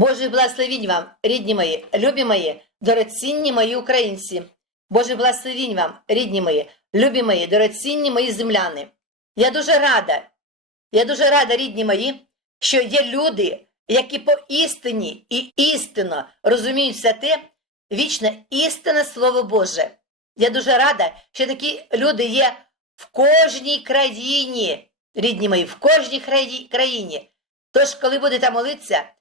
Божих благословінь вам, рідні мої, любі мої, дорогоцінні мої українці. Божих благословінь вам, рідні мої, любі мої, дорогоцінні мої земляни. Я дуже рада, я дуже рада, рідні мої, що є люди, які по істині і істинно розуміють все те, вічне істинне Слово Боже. Я дуже рада, що такі люди є в кожній країні, рідні мої, в кожній краї- країні. Тож, коли будете молитися, моли-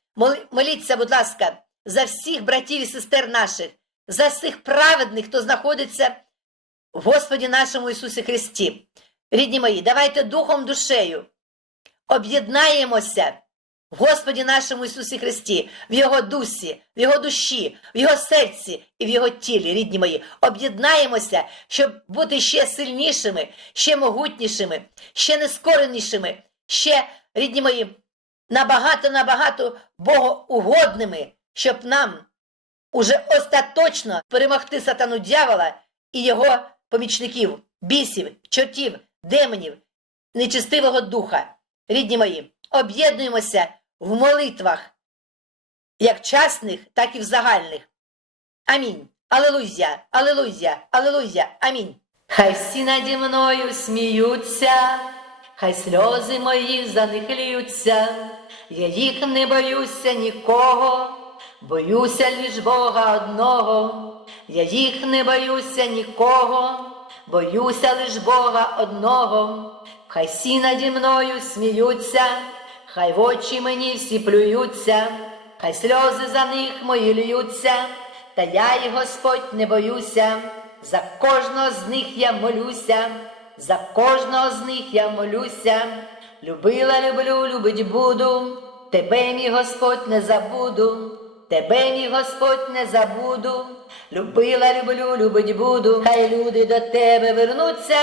моліться, будь ласка, за всіх братів і сестер наших, за всіх праведних, хто знаходиться в Господі нашому Ісусі Христі. Рідні мої, давайте духом душею об'єднаємося в Господі нашому Ісусі Христі, в Його дусі, в Його душі, в Його серці і в Його тілі, рідні мої. Об'єднаємося, щоб бути ще сильнішими, ще могутнішими, ще нескоренішими, ще, рідні мої, набагато-набагато богоугодними, щоб нам уже остаточно перемогти сатану дьявола і його помічників, бісів, чортів, демонів, нечистивого духа. Рідні мої, об'єднуємося в молитвах, як частних, так і в загальних. Амінь. Алелуя, алелуя, алелуя, амінь. Хай всі наді мною сміються, хай сльози мої за них ліються. Я їх не боюся нікого, боюся лиш Бога одного. Я їх не боюся нікого, боюся лиш Бога одного. Хай всі наді мною сміються, хай в очі мені всі плюються, хай сльози за них мої льються, та я і Господь не боюся. За кожного з них я молюся, за кожного з них я молюся. Любила, люблю, любить буду, тебе, мій Господь, не забуду, тебе, мій Господь, не забуду. Любила, люблю, любить буду, хай люди до тебе вернуться,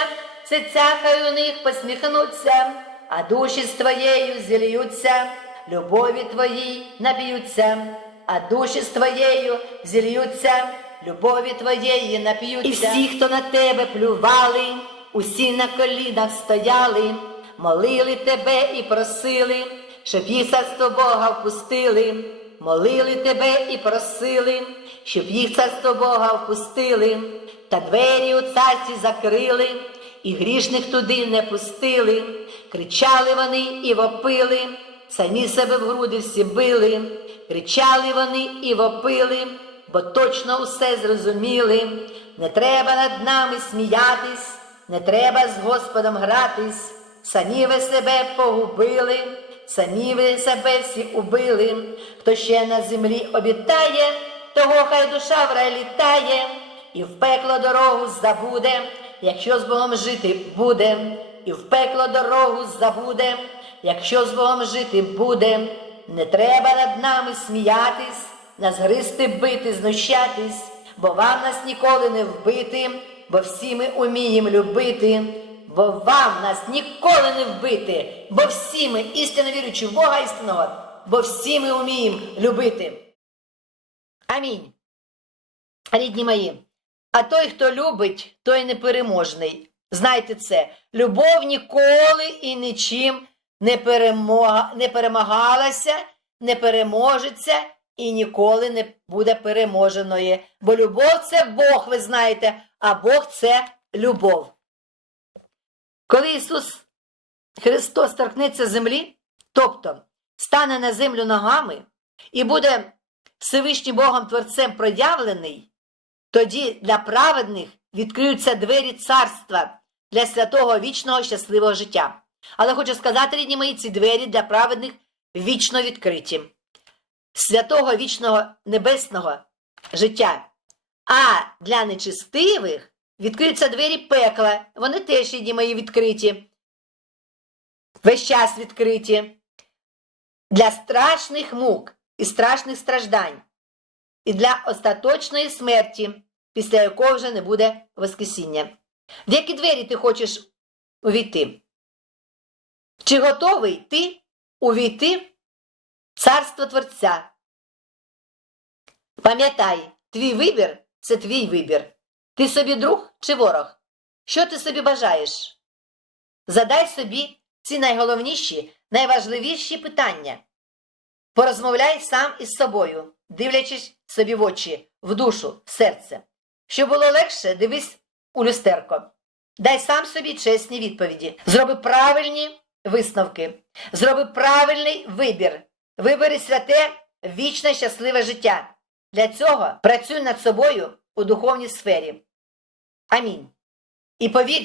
серця хай у них посміхнуться, а душі з твоєю зільються, любові твоїй нап'ються, а душі з твоєю зільються, любові твоєї нап'ються. І всі, хто на тебе плювали, усі на колінах стояли, молили тебе і просили, щоб їх царство Бога впустили. Молили тебе і просили, щоб їх царство Бога впустили, та двері у царстві закрили, і грішних туди не пустили. Кричали вони і вопили, самі себе в груди всі били, кричали вони і вопили, бо точно усе зрозуміли. Не треба над нами сміятись, не треба з Господом гратись, самі ви себе погубили. Самі ви себе всі убили, хто ще на землі обітає, того хай душа в рай літає, і в пекло дорогу забуде, якщо з Богом жити буде, і в пекло дорогу забуде, якщо з Богом жити буде, не треба над нами сміятись, нас гристи бити, знущатись, бо вам нас ніколи не вбити, бо всі ми уміємо любити бо вам нас ніколи не вбити, бо всі ми істинно віруючи в Бога істинного, бо всі ми вміємо любити. Амінь. Рідні мої. А той, хто любить, той непереможний. Знайте це, любов ніколи і нічим не, перемога, не перемагалася, не переможеться і ніколи не буде переможеної. Бо любов це Бог, ви знаєте, а Бог це любов. Коли Ісус Христос торкнеться землі, тобто стане на землю ногами і буде Всевишнім Богом Творцем проявлений, тоді для праведних відкриються двері царства для святого вічного щасливого життя. Але хочу сказати, рідні мої, ці двері для праведних вічно відкриті, святого вічного небесного життя. А для нечистивих відкриються двері пекла. Вони теж рідні мої відкриті. Весь час відкриті. Для страшних мук і страшних страждань. І для остаточної смерті, після якого вже не буде Воскресіння. В які двері ти хочеш увійти? Чи готовий ти увійти царство Творця? Пам'ятай, твій вибір це твій вибір. Ти собі друг чи ворог? Що ти собі бажаєш? Задай собі ці найголовніші, найважливіші питання. Порозмовляй сам із собою, дивлячись собі в очі, в душу, в серце. Щоб було легше, дивись у люстерко. Дай сам собі чесні відповіді. Зроби правильні висновки. Зроби правильний вибір. Вибери святе, вічне, щасливе життя. Для цього працюй над собою у духовній сфері. Амінь. І повір,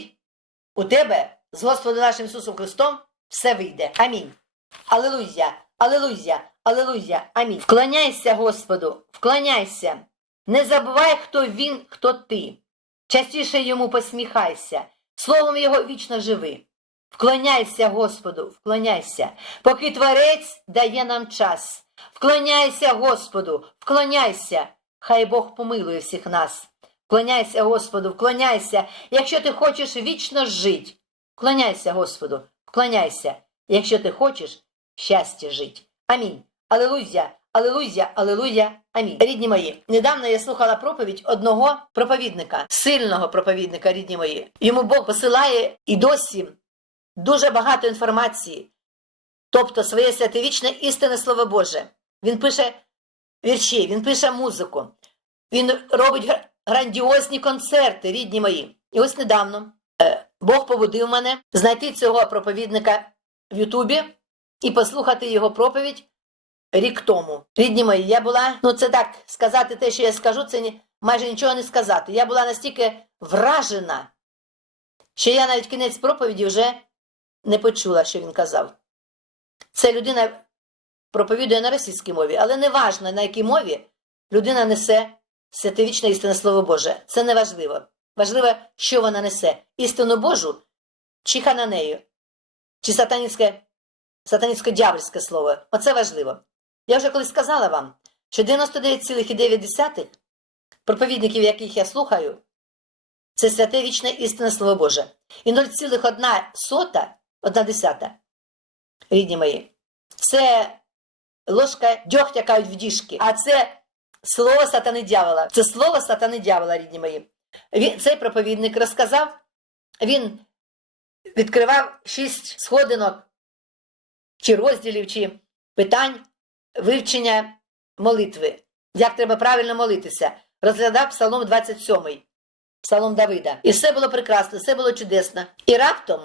у тебе з Господом нашим Ісусом Христом все вийде. Амінь. Алелуя, алелуя, алелуя, амінь. Вклоняйся Господу, вклоняйся. Не забувай, хто він, хто ти. Частіше йому посміхайся, словом його вічно живи. Вклоняйся Господу, вклоняйся, поки Творець дає нам час. Вклоняйся Господу, вклоняйся, хай Бог помилує всіх нас. Вклоняйся Господу, вклоняйся, якщо ти хочеш вічно жити. Вклоняйся Господу, вклоняйся, якщо ти хочеш щастя жити. Амінь. Алелуя, алелуя, алелуя, амінь. Рідні мої, недавно я слухала проповідь одного проповідника, сильного проповідника, рідні мої. Йому Бог посилає і досі дуже багато інформації, тобто своє святовічне істинне Слово Боже. Він пише вірші, він пише музику, він робить грандіозні концерти, рідні мої. І ось недавно е, Бог побудив мене знайти цього проповідника в Ютубі і послухати його проповідь рік тому. Рідні мої, я була, ну це так, сказати те, що я скажу, це майже нічого не сказати. Я була настільки вражена, що я навіть кінець проповіді вже не почула, що він казав. Це людина проповідує на російській мові, але не важно, на якій мові людина несе святовічне істинне Слово Боже. Це не важливо. Важливо, що вона несе. Істину Божу чи хананею, чи сатанінське, сатанінсько-дявольське слово. Оце важливо. Я вже колись сказала вам, що 99,9 проповідників, яких я слухаю, це святе вічне істинне Слово Боже. І 0,1 сота, одна десята, рідні мої, це ложка дьогтя кажуть в діжки, а це слово сатани дьявола. Це слово сатани дьявола, рідні мої. Він, цей проповідник розказав, він відкривав шість сходинок, чи розділів, чи питань вивчення молитви. Як треба правильно молитися. Розглядав Псалом 27, Псалом Давида. І все було прекрасно, все було чудесно. І раптом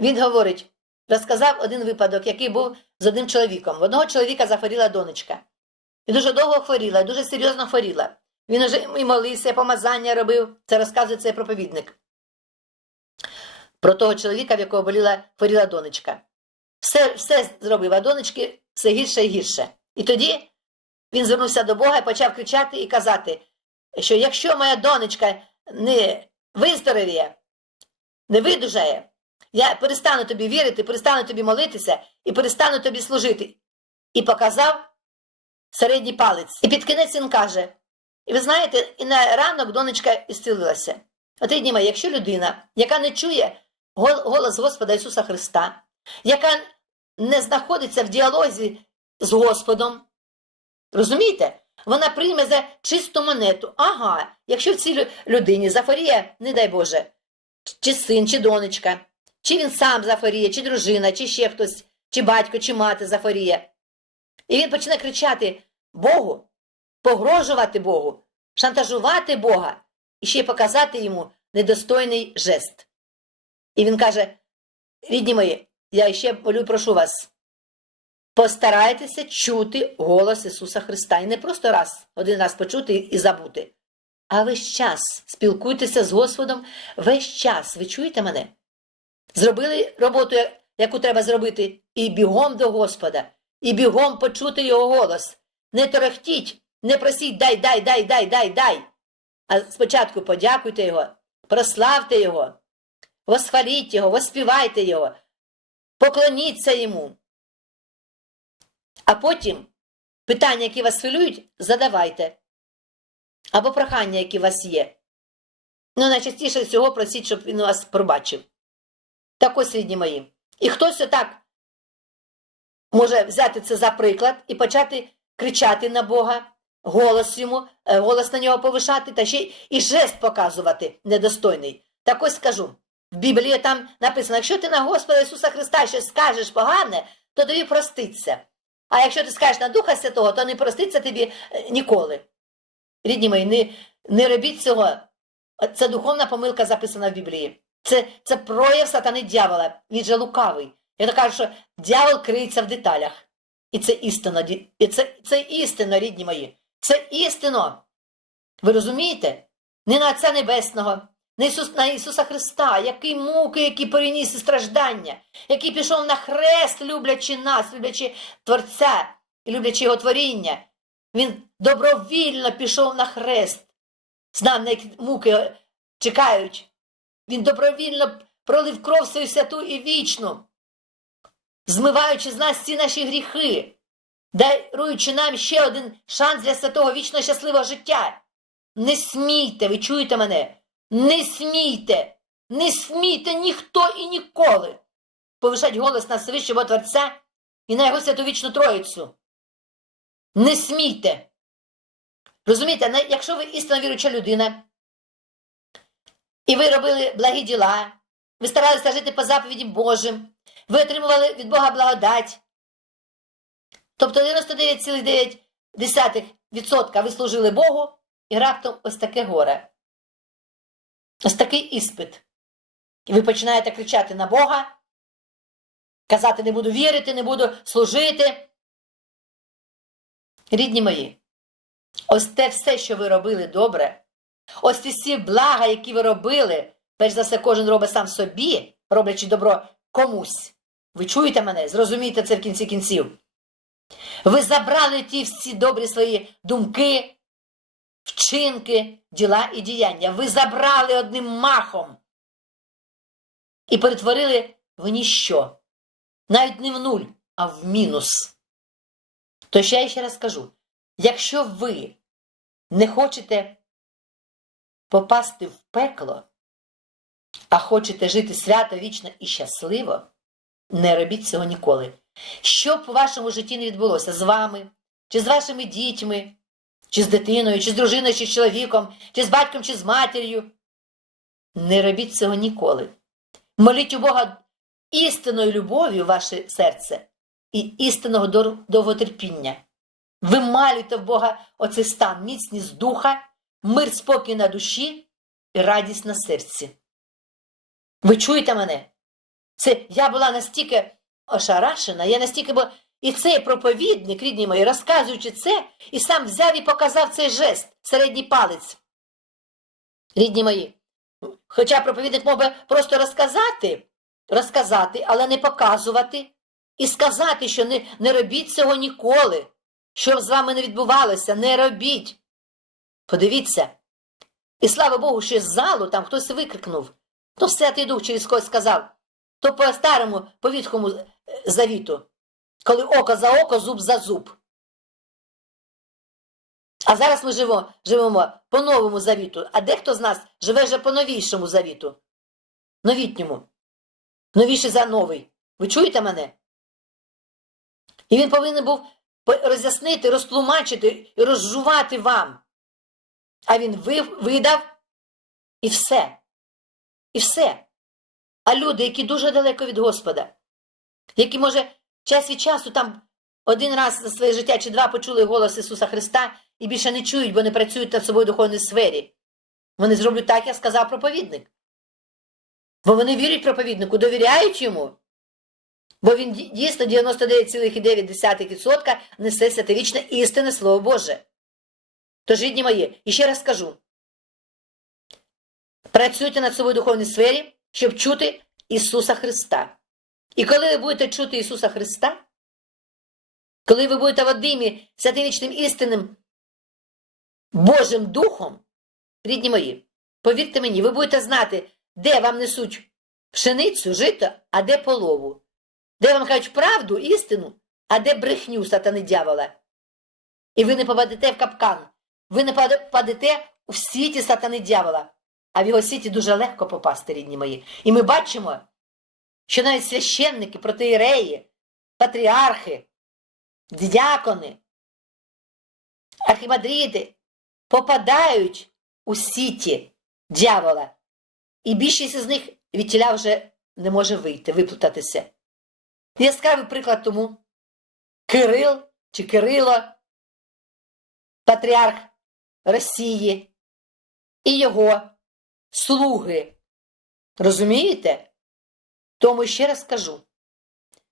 він говорить, розказав один випадок, який був з одним чоловіком. В одного чоловіка захворіла донечка. І дуже довго хворіла, дуже серйозно хворіла. Він уже і молився, і помазання робив. Це розказує цей проповідник. Про того чоловіка, в якого боліла хворіла донечка. Все, все зробив, а донечки все гірше і гірше. І тоді він звернувся до Бога і почав кричати і казати, що якщо моя донечка не виздоровіє, не видужає, я перестану тобі вірити, перестану тобі молитися і перестану тобі служити. І показав середній палець. І під кінець він каже: і ви знаєте, і на ранок донечка ісцілилася. От рідні мої, якщо людина, яка не чує голос Господа Ісуса Христа, яка не знаходиться в діалозі з Господом, розумієте? Вона прийме за чисту монету. Ага, якщо в цій людині захворіє, не дай Боже, чи син, чи донечка, чи він сам захворіє, чи дружина, чи ще хтось, чи батько, чи мати захворіє. І він почне кричати Богу, погрожувати Богу, шантажувати Бога і ще й показати йому недостойний жест. І він каже: рідні мої, я ще молю, прошу вас, постарайтеся чути голос Ісуса Христа. І не просто раз, один раз почути і забути, а весь час спілкуйтеся з Господом весь час. Ви чуєте мене? Зробили роботу, яку треба зробити, і бігом до Господа, і бігом почути Його голос. Не торохтіть, не просіть дай, дай, дай, дай, дай, дай. А спочатку подякуйте Його, прославте Його, восхваліть Його, воспівайте Його, поклоніться Йому. А потім питання, які вас хвилюють, задавайте. Або прохання, які у вас є. Ну, найчастіше всього просіть, щоб він вас пробачив. Так ось, рідні мої. І хтось отак може взяти це за приклад і почати кричати на Бога, голос йому, е, голос на нього повишати та ще і жест показувати недостойний. Так ось скажу. В Біблії там написано: якщо ти на Господа Ісуса Христа щось скажеш погане, то тобі проститься. А якщо ти скажеш на Духа Святого, то не проститься тобі е, ніколи. Рідні мої, не, не робіть цього. Це духовна помилка записана в Біблії. Це, це прояв сатани дьявола. Він же лукавий. Я то кажу, що дьявол криється в деталях. І це істина, і це, це істина, рідні мої. Це істино. Ви розумієте? Не на Отця Небесного, на, Ісус, на Ісуса Христа, який муки, який переніс і страждання, який пішов на хрест, люблячи нас, люблячи Творця і люблячи Його творіння. Він добровільно пішов на хрест. Знав, на які муки чекають. Він добровільно пролив кров свою святу і вічну, змиваючи з нас всі наші гріхи, даруючи нам ще один шанс для святого вічного щасливого життя. Не смійте, ви чуєте мене? Не смійте, не смійте ніхто і ніколи повишать голос на Всевишнього Творця і на його святовічну Троїцю. Не смійте. Розумієте, якщо ви істинно віруюча людина, і ви робили благі діла, ви старалися жити по заповіді Божим, ви отримували від Бога благодать, тобто 99,9% ви служили Богу, і раптом ось таке горе. Ось такий іспит. І ви починаєте кричати на Бога, казати не буду вірити, не буду служити. Рідні мої, ось те все, що ви робили добре, ось ці всі блага, які ви робили, перш за все, кожен робить сам собі, роблячи добро комусь. Ви чуєте мене? Зрозумійте це в кінці кінців. Ви забрали ті всі добрі свої думки, вчинки, діла і діяння. Ви забрали одним махом і перетворили в ніщо. Навіть не в нуль, а в мінус. То ще я ще раз скажу: якщо ви не хочете попасти в пекло, а хочете жити свято, вічно і щасливо, не робіть цього ніколи. Що б у вашому житті не відбулося з вами, чи з вашими дітьми, чи з дитиною, чи з дружиною, чи з чоловіком, чи з батьком, чи з матір'ю. Не робіть цього ніколи. Моліть у Бога істинною любов'ю ваше серце і істинного довготерпіння. Вималюйте в Бога оцей стан, міцність духа, мир, спокій на душі і радість на серці. Ви чуєте мене? Це я була настільки ошарашена, я настільки була. І цей проповідник, рідні мої, розказуючи це, і сам взяв і показав цей жест, середній палець. Рідні мої. Хоча проповідник мог би просто розказати, розказати, але не показувати, і сказати, що не, не робіть цього ніколи, що з вами не відбувалося, не робіть. Подивіться. І слава Богу, що з залу там хтось викрикнув. То Святий Дух через когось сказав. То по старому повітхому е, завіту, коли око за око, зуб за зуб. А зараз ми живемо, живемо по новому завіту, а дехто з нас живе вже по новішому завіту. Новітньому. Новіший за новий. Ви чуєте мене? І він повинен був роз'яснити, розтлумачити і розжувати вам. А він вив- видав і все. І все. А люди, які дуже далеко від Господа, які, може, час від часу там один раз за своє життя чи два почули голос Ісуса Христа і більше не чують, бо не працюють над собою в духовній сфері. Вони зроблять так, як сказав проповідник. Бо вони вірять проповіднику, довіряють йому. Бо він ді- дійсно 99,9% несе святовічне істинне Слово Боже. Тож, рідні мої, і ще раз скажу: працюйте над собою в духовній сфері, щоб чути Ісуса Христа. І коли ви будете чути Ісуса Христа, коли ви будете Вадимі святинічним істинним Божим Духом, рідні мої, повірте мені, ви будете знати, де вам несуть пшеницю, жито, а де полову, де вам кажуть правду, істину, а де брехню сатани дьявола. І ви не попадете в капкан, ви не попадете у світі сатани дьявола, а в його світі дуже легко попасти, рідні мої. І ми бачимо, що навіть священники, протиєреї, патріархи, діакони, архімандрити попадають у сіті дьявола. І більшість із них від тіля вже не може вийти, виплутатися. Яскравий приклад тому, Кирил чи Кирило, патріарх Росії і його слуги. Розумієте? Тому ще раз кажу: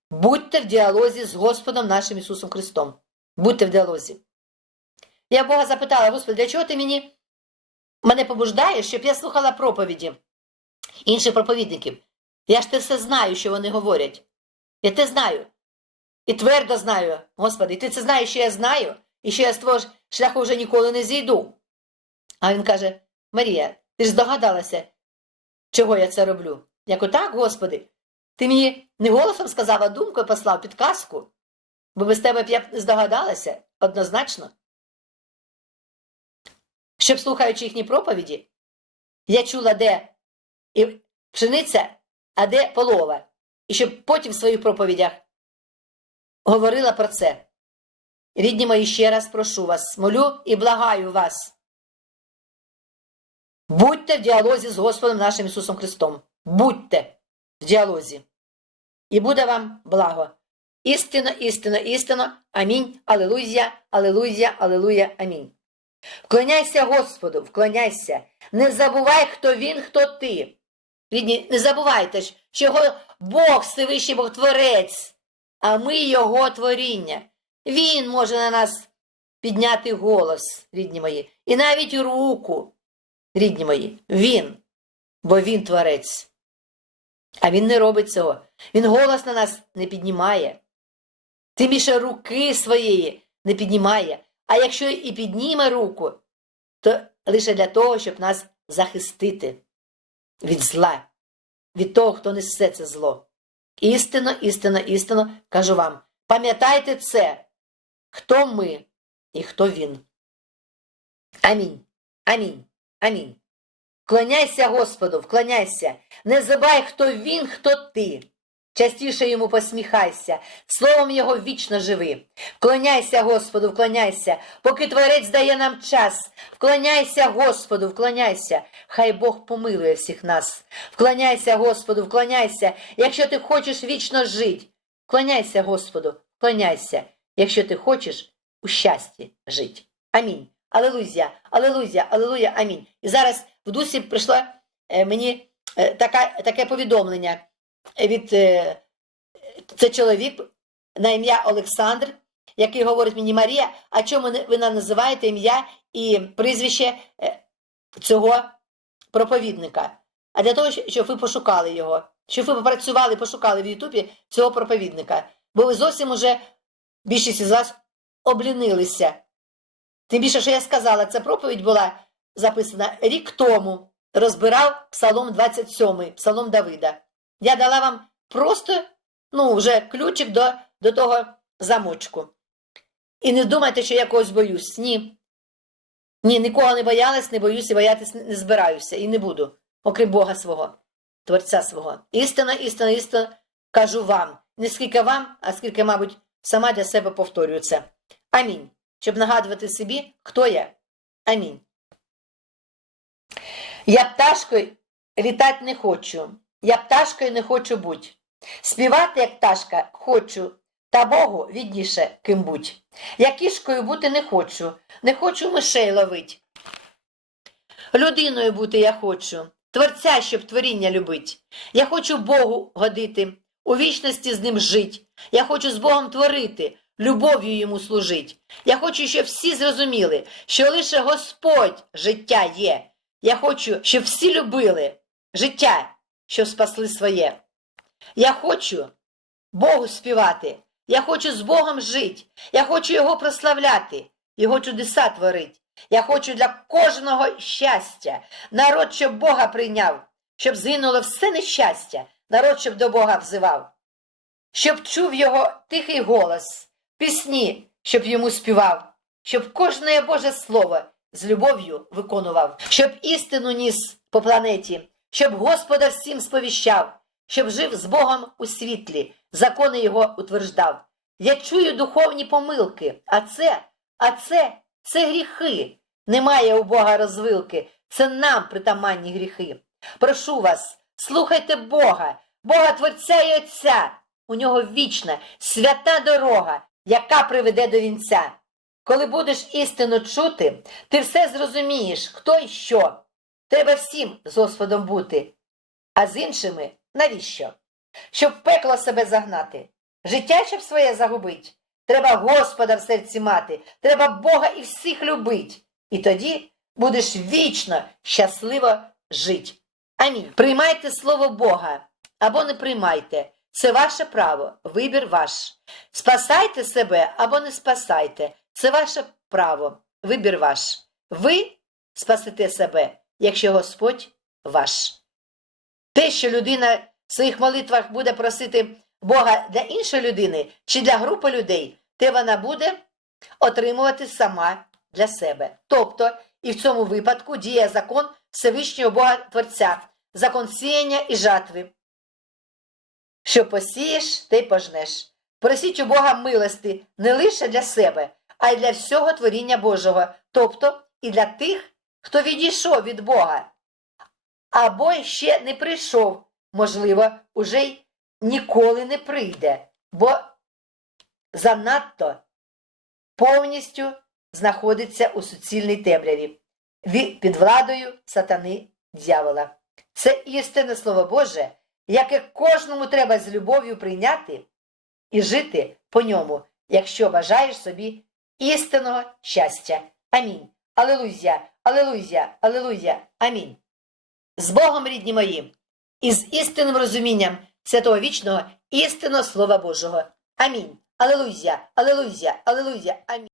будьте в діалозі з Господом нашим Ісусом Христом. Будьте в діалозі. Я Бога запитала, Господи, для чого ти мені мене побуждаєш, щоб я слухала проповіді інших проповідників? Я ж те все знаю, що вони говорять. Я те знаю. І твердо знаю, Господи, і ти це знаєш, що я знаю, і що я з твого ж шляху вже ніколи не зійду. А він каже: Марія, ти ж здогадалася, чого я це роблю? Я кажу, так, Господи, ти мені не голосом сказав, а думкою послав підказку, бо без тебе б я б не здогадалася однозначно. Щоб, слухаючи їхні проповіді, я чула, де і пшениця, а де полова. І щоб потім в своїх проповідях говорила про це. Рідні мої, ще раз прошу вас, молю і благаю вас. Будьте в діалозі з Господом нашим Ісусом Христом. Будьте в діалозі. І буде вам благо. Істинно, істинно, істинно. Амінь. Алелуя, алелуя, алелуя, амінь. Вклоняйся Господу, вклоняйся. Не забувай, хто він, хто ти. Рідні, не забувайте, що Бог, Всевишній Бог Творець, а ми його творіння. Він може на нас підняти голос, рідні мої, і навіть руку, рідні мої, він, бо він творець. А він не робить цього. Він голос на нас не піднімає. Тим більше руки своєї не піднімає. А якщо і підніме руку, то лише для того, щоб нас захистити від зла, від того, хто несе це зло. Істинно, істинно, істинно кажу вам, пам'ятайте це, хто ми і хто він. Амінь. Амінь. Амінь. Вклоняйся Господу, вклоняйся. Не забай, хто він, хто ти. Частіше йому посміхайся, словом його вічно живи. Вклоняйся Господу, вклоняйся, поки Творець дає нам час. Вклоняйся Господу, вклоняйся, хай Бог помилує всіх нас. Вклоняйся Господу, вклоняйся, якщо ти хочеш вічно жити. Вклоняйся Господу, вклоняйся, якщо ти хочеш у щасті жити. Амінь. Алелуя, алелуя, алелуя, амінь. І зараз в дусі прийшло е, мені е, така, таке повідомлення від е, це чоловік на ім'я Олександр, який говорить мені Марія, а чому ви називаєте ім'я і прізвище цього проповідника? А для того, щоб ви пошукали його, щоб ви попрацювали, пошукали в Ютубі цього проповідника. Бо ви зовсім уже більшість із вас облінилися. Тим більше, що я сказала, ця проповідь була записана рік тому, розбирав Псалом 27, Псалом Давида. Я дала вам просто ну, вже ключик до, до того замочку. І не думайте, що я когось боюсь. Ні. Ні, нікого не боялась, не боюсь і боятись не збираюся. І не буду, окрім Бога свого, Творця свого. Істина, істина, істина кажу вам. Не скільки вам, а скільки, мабуть, сама для себе повторюю це. Амінь. Щоб нагадувати собі, хто я. Амінь. Я пташкою літати не хочу. Я пташкою не хочу бути. Співати, як пташка, хочу, та Богу відніше ким будь. Я кішкою бути не хочу, не хочу мишей ловить. Людиною бути я хочу, творця, щоб творіння любить. Я хочу Богу годити, у вічності з ним жить. Я хочу з Богом творити, любов'ю йому служить. Я хочу, щоб всі зрозуміли, що лише Господь життя є. Я хочу, щоб всі любили життя, щоб спасли своє. Я хочу Богу співати, я хочу з Богом жити, я хочу Його прославляти, Його чудеса творить. Я хочу для кожного щастя, народ, щоб Бога прийняв, щоб згинуло все нещастя, народ, щоб до Бога взивав, щоб чув його тихий голос, пісні, щоб йому співав, щоб кожне Боже слово з любов'ю виконував, щоб істину ніс по планеті, щоб Господа всім сповіщав, щоб жив з Богом у світлі, закони його утверждав. Я чую духовні помилки, а це, а це, це гріхи. Немає у Бога розвилки, це нам притаманні гріхи. Прошу вас, слухайте Бога, Бога Творця і Отця. У нього вічна, свята дорога. яка приведе до вінця. Коли будеш істину чути, ти все зрозумієш, хто і що. Треба всім з Господом бути, а з іншими навіщо? Щоб пекло себе загнати, життя щоб своє загубить. Треба Господа в серці мати, треба Бога і всіх любить. І тоді будеш вічно щасливо жить. Амінь. Приймайте слово Бога або не приймайте. Це ваше право, вибір ваш. Спасайте себе або не спасайте. Це ваше право, вибір ваш. Ви спасете себе, якщо Господь ваш. Те, що людина в своїх молитвах буде просити Бога для іншої людини чи для групи людей, те вона буде отримувати сама для себе. Тобто, і в цьому випадку діє закон Всевишнього Бога Творця, закон сіяння і жатви. Що посієш, й пожнеш. Просіть у Бога милости не лише для себе, а й для всього творіння Божого, тобто і для тих, хто відійшов від Бога, або ще не прийшов, можливо, уже й ніколи не прийде, бо занадто повністю знаходиться у суцільній темряві під владою сатани дьявола. Це істинне Слово Боже, яке кожному треба з любов'ю прийняти і жити по ньому, якщо бажаєш собі істинного щастя. Амінь. Алелуя, алелуя, алелуя, амінь. З Богом, рідні мої, і з істинним розумінням святого вічного істинного Слова Божого. Амінь. Алелуя, алелуя, алелуя, амінь.